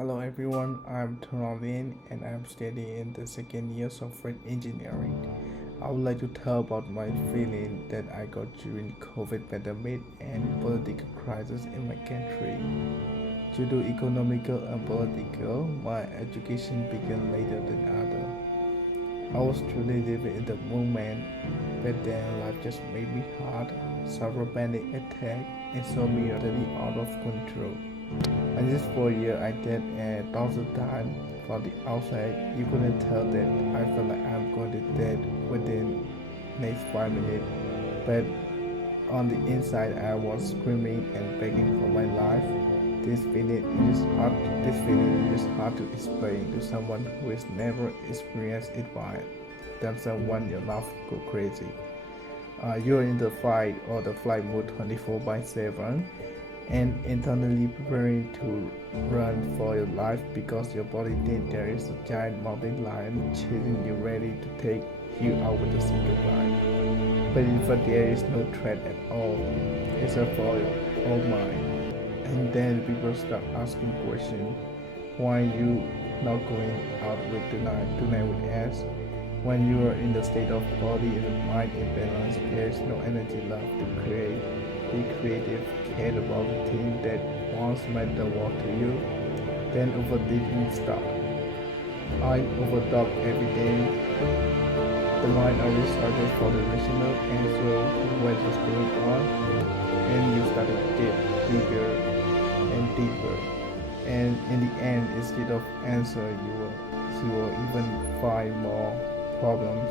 Hello everyone, I'm Tonalin and I'm studying in the second year software engineering. I would like to tell about my feeling that I got during COVID pandemic and political crisis in my country. Due to economical and political, my education began later than others. I was truly living in the moment, but then life just made me hard. Several panic attacks and saw me totally out of control. And this 4 year I did 1,000 times. From the outside, you couldn't tell that I felt like I'm going to dead within next 5 minutes. But on the inside, I was screaming and begging for my life. This feeling is hard to explain to someone who has never experienced it by themselves when your life go crazy. You're in the fight or the flight mode 24 by 7 and internally preparing to run for your life because your body thinks there is a giant mountain lion chasing you ready to take you out with a single bite. But in fact there is no threat at all. It's a for your own mind. And then people start asking questions. Why you not going out with tonight with us? When you are in the state of body and mind imbalance, there is no energy left to create. Be creative, care about the thing that once meant the world to you. Then overthinking start. I overthought every day. The mind always searches for the rational answer to what is going on, and you started to get deeper and deeper. And in the end, instead of answer, you will even find more problems.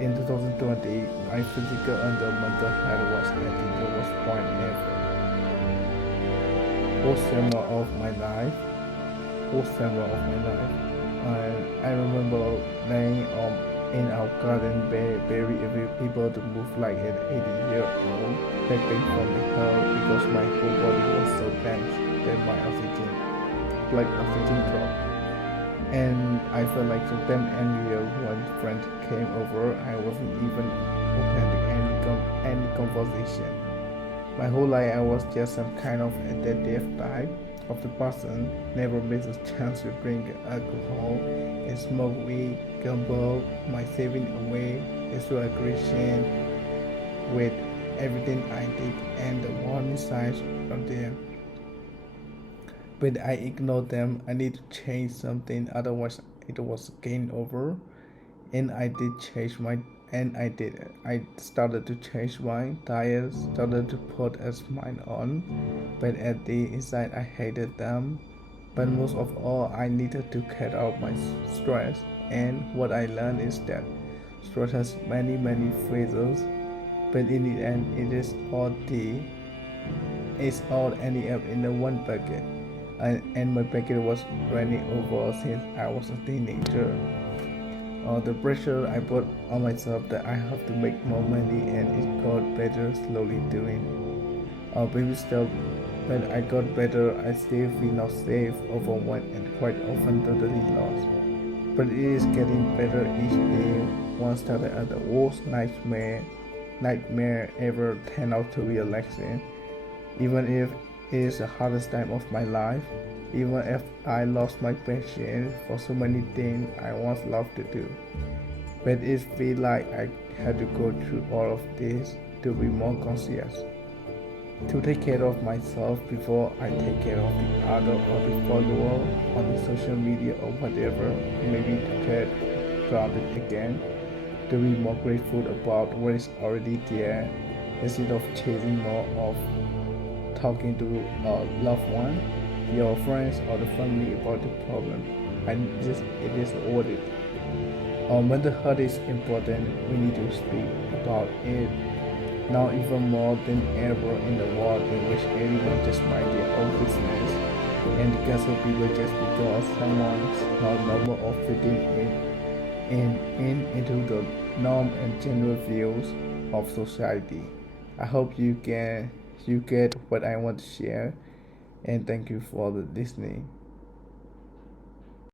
In 2020, my physical and mental health was at the lowest point ever. Whole summer of my life, whole summer of my life, and I remember laying in our garden, very able to move like an 80-year-old, begging from the hell because my whole body was so tense that my oxygen dropped. And I felt like so damn angry when friend came over. I wasn't even open to any conversation. My whole life I was just some kind of addictive type of the person. Never missed a chance to drink alcohol and smoke weed, gamble, my saving away, sexual aggression with everything I did, and the warning signs are there. But I ignored them. I need to change something, otherwise it was game over. And I did change my and I did it. I started to change my diet, started to put a smile on, but at the inside I hated them. But most of all, I needed to cut out my stress. And what I learned is that stress has many phases, but in the end, it's all ending up in the one bucket. And my bucket was running over since I was a teenager. The pressure I put on myself that I have to make more money and it got better slowly doing. Baby step, when I got better, I still feel not safe, overwhelmed, and quite often totally lost. But it is getting better each day. One started at the worst nightmare ever turned out to be relaxing. Even if it is the hardest time of my life, even if I lost my passion for so many things I once loved to do. But it feels like I had to go through all of this to be more conscious, to take care of myself before I take care of the other or the follower on the social media or whatever, maybe to get grounded again, to be more grateful about what is already there instead of chasing more of talking to a loved one, your friends or the family about the problem. And it is worth it. Our mental health is important. We need to speak about it now even more than ever in the world in which everyone just mind their own business and cancel people just because someone's not normal or fitting into the norm and general views of society. I hope you get what I want to share, and thank you for the listening.